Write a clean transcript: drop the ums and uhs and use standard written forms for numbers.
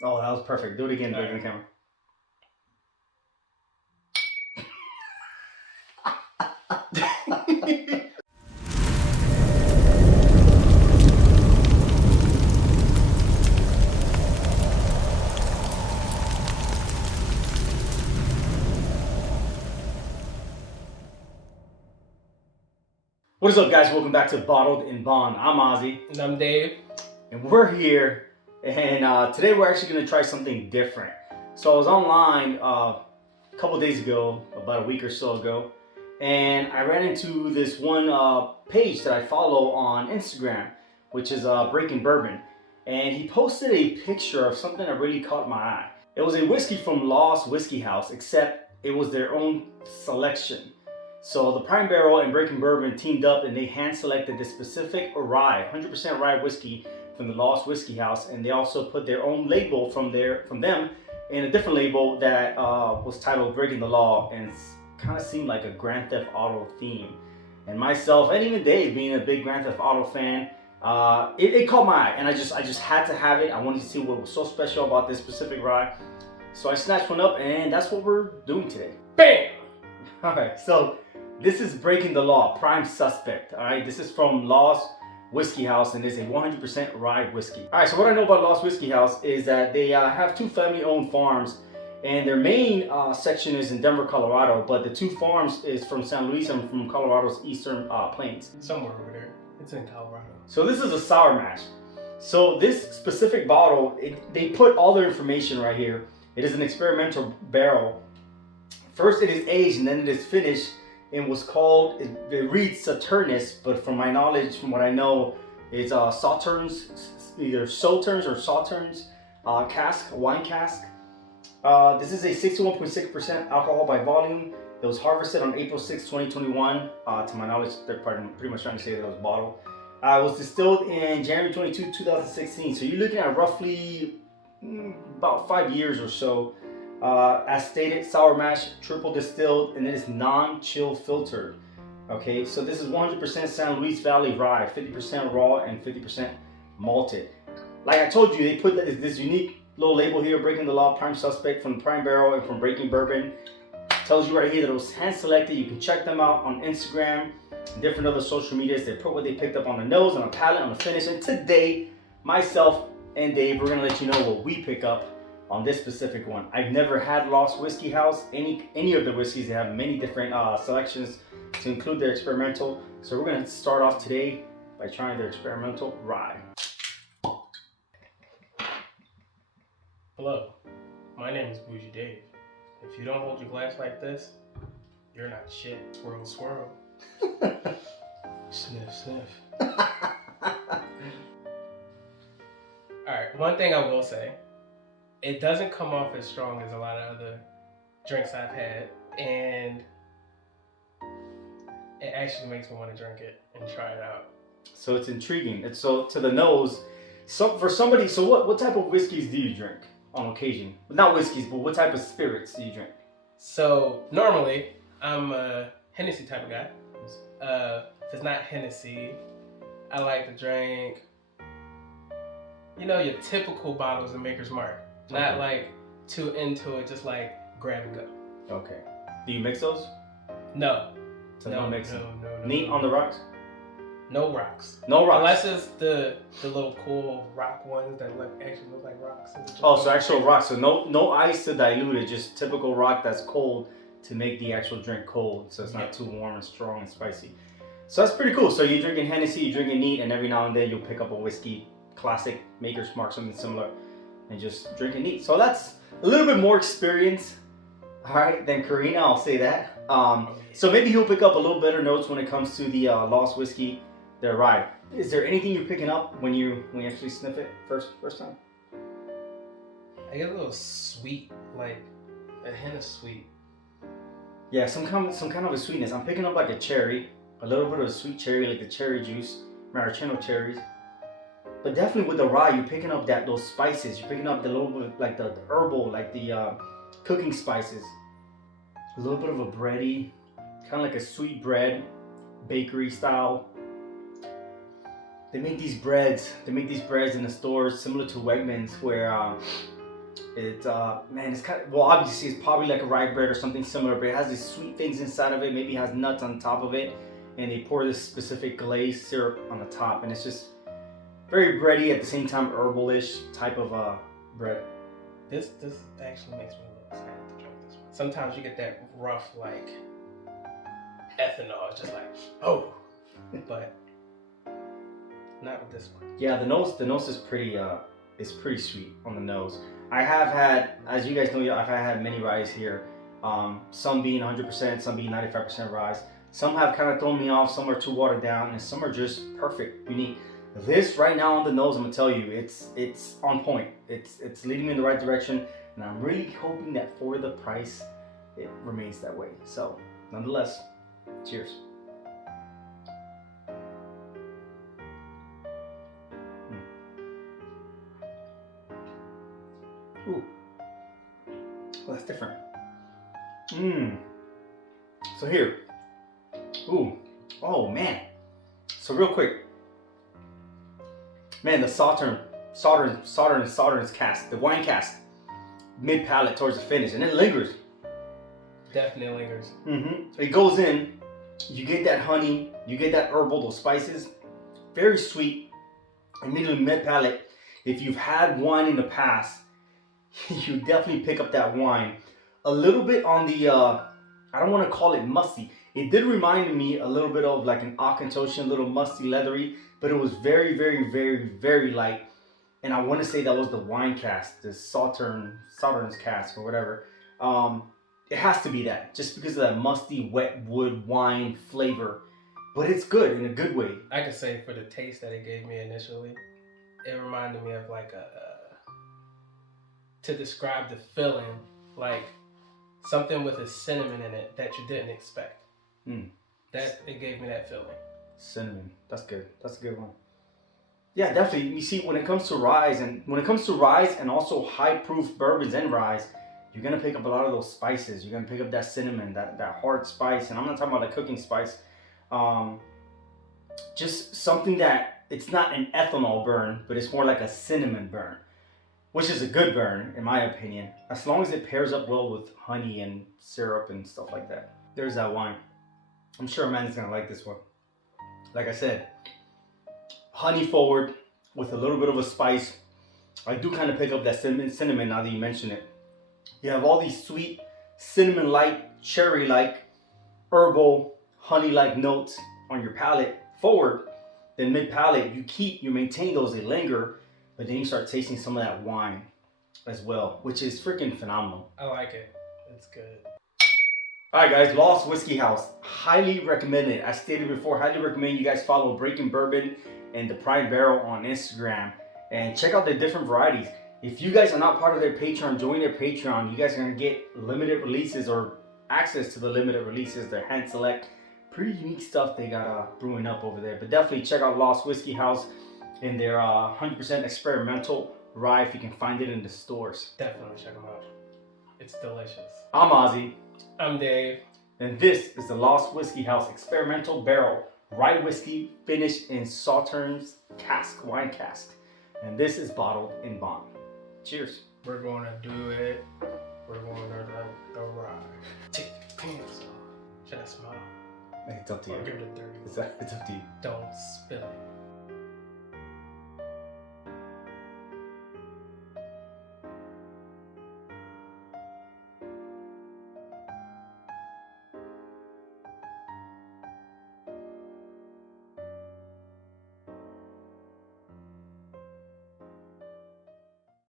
Oh, that was perfect. Do it again, back in the camera. What is up, guys? Welcome back to Bottled in Bond. I'm Ozzy. And I'm Dave. And we're here, and today we're actually going to try something different. So I was online a couple days ago, about a week or so ago, and I ran into this one page that I follow on Instagram, which is Breaking Bourbon. And he posted a picture of something that really caught my eye. It was a whiskey from Lost Whiskey House, except it was their own selection. So the Prime Barrel and Breaking Bourbon teamed up and they hand selected this specific rye, 100% rye whiskey from the Lost Whiskey House, and they also put their own label from them in a different label that was titled Breaking the Law, and kind of seemed like a Grand Theft Auto theme. And myself, and even Dave, being a big Grand Theft Auto fan, it caught my eye, and I just had to have it. I wanted to see what was so special about this specific rye, so I snatched one up, and that's what we're doing today. Bam! All right, so this is Breaking the Law, Prime Suspect. All right, this is from Lost Whiskey House, and it's a 100% rye whiskey. All right, so what I know about Lost Whiskey House is that they have two family-owned farms, and their main section is in Denver, Colorado, but the two farms is from San Luis and from Colorado's eastern plains. Somewhere over there. It's in Colorado. So this is a sour mash. So this specific bottle, they put all their information right here. It is an experimental barrel. First it is aged and then it is finished and was called, it reads Saturnus, but from my knowledge, from what I know, it's Sauternes, either Sauternes or Sauternes cask, wine cask. This is a 61.6% alcohol by volume. It was harvested on April 6, 2021. To my knowledge, they're pretty much trying to say that it was bottled. It was distilled in January 22, 2016. So you're looking at roughly about 5 years or so. As stated, sour mash, triple distilled, and it is non-chill filtered. Okay, so this is 100% San Luis Valley rye, 50% raw and 50% malted. Like I told you, they put this unique little label here, Breaking the Law, Prime Suspect, from Prime Barrel and from Breaking Bourbon. Tells you right here that it was hand selected. You can check them out on Instagram, different other social medias. They put what they picked up on the nose, on the palate, on the finish. And today, myself and Dave, we're gonna let you know what we pick up on this specific one. I've never had Lost Whiskey House, any of the whiskeys. They have many different selections to include their experimental. So we're gonna start off today by trying their experimental rye. Hello, my name is Bougie Dave. If you don't hold your glass like this, you're not shit. Swirl, swirl. Sniff, sniff. Alright, one thing I will say, it doesn't come off as strong as a lot of other drinks I've had, and it actually makes me want to drink it and try it out. So it's intriguing. It's so to the nose. So for somebody, so what type of whiskeys do you drink on occasion? Not whiskeys, but what type of spirits do you drink? So normally, I'm a Hennessy type of guy. If it's not Hennessy, I like to drink, your typical bottles of Maker's Mark. Not like too into it, just like grab and go. Okay. Do you mix those? No. So no mixing. No. Neat on the rocks? No rocks. No rocks. Unless it's the little cool rock ones that actually look like rocks. Oh, so actual rock. So no ice to dilute it, just typical rock that's cold to make the actual drink cold, so it's not too warm and strong and spicy. So that's pretty cool. So you're drinking Hennessy, you're drinking neat, and every now and then you'll pick up a whiskey, classic, Maker's Mark, something similar, and just drinking neat. So that's a little bit more experience, all right, than Karina, I'll say that. So maybe he'll pick up a little better notes when it comes to the Lost Whiskey, the rye. Is there anything you're picking up when you actually sniff it first time? I get a little sweet, like a hint of sweet. Yeah, some kind of a sweetness. I'm picking up like a cherry, a little bit of a sweet cherry, like the cherry juice, maraschino cherries. But definitely with the rye, you're picking up those spices. You're picking up the little bit like the herbal, like the cooking spices. A little bit of a bready, kind of like a sweet bread, bakery style. They make these breads in the stores similar to Wegmans, where It's man, it's kind of, well, obviously it's probably like a rye bread or something similar, but it has these sweet things inside of it. Maybe it has nuts on top of it, and they pour this specific glaze syrup on the top, and it's just very bready at the same time, herbalish type of bread. This actually makes me a little excited to drink this one. Sometimes you get that rough like ethanol. It's just like but not with this one. Yeah, the nose is pretty sweet on the nose. I have had, as you guys know, I've had many ryes here. Some being 100%, some being 95% rye. Some have kind of thrown me off. Some are too watered down, and some are just perfect, unique. This right now on the nose, I'm gonna tell you, it's on point. It's leading me in the right direction, and I'm really hoping that for the price, it remains that way. So, nonetheless, cheers. Ooh, well, that's different. So here, ooh, oh man. So real quick, man, the Sauternes cask, the wine cask, mid palate towards the finish, and it lingers. Definitely lingers. It goes in, you get that honey, you get that herbal, those spices, very sweet, immediately mid palate. If you've had wine in the past, you definitely pick up that wine. A little bit on the, I don't want to call it musty. It did remind me a little bit of like an Akantoshan, a little musty, leathery, but it was very, very, very, very light. And I want to say that was the wine cask, the Sauternes cask or whatever. It has to be that, just because of that musty, wet wood wine flavor. But it's good in a good way. I could say for the taste that it gave me initially, it reminded me of like to describe the feeling, like something with a cinnamon in it that you didn't expect. That it gave me that feeling. Cinnamon, that's good. That's a good one. Yeah, definitely. You see, when it comes to rye and also high proof bourbons and rye, you're gonna pick up a lot of those spices. You're gonna pick up that cinnamon, that hard spice, and I'm not talking about the cooking spice. Just something that it's not an ethanol burn, but it's more like a cinnamon burn, which is a good burn in my opinion, as long as it pairs up well with honey and syrup and stuff like that. There's that wine. I'm sure Amanda's gonna like this one. Like I said, honey forward with a little bit of a spice. I do kind of pick up that cinnamon now that you mention it. You have all these sweet cinnamon-like, cherry-like, herbal, honey-like notes on your palate forward. Then mid-palate, you maintain those, they linger, but then you start tasting some of that wine as well, which is freaking phenomenal. I like it. It's good. Alright guys, Lost Whiskey House. Highly recommend it. I stated before, highly recommend you guys follow Breaking Bourbon and the Prime Barrel on Instagram and check out their different varieties. If you guys are not part of their Patreon, join their Patreon. You guys are going to get limited releases or access to the limited releases, their hand select. Pretty unique stuff they got brewing up over there. But definitely check out Lost Whiskey House and their 100% experimental rye if you can find it in the stores. Definitely check them out. It's delicious. I'm Ozzy. I'm Dave. And this is the Lost Whiskey House Experimental Barrel Rye Whiskey finished in Sauternes cask, wine cask. And this is bottled in bond. Cheers. We're going to do it. We're going to the rye. Take your pants off. Should I smile? It's up to you. Or give it a dirty It's up to you. Don't spill it.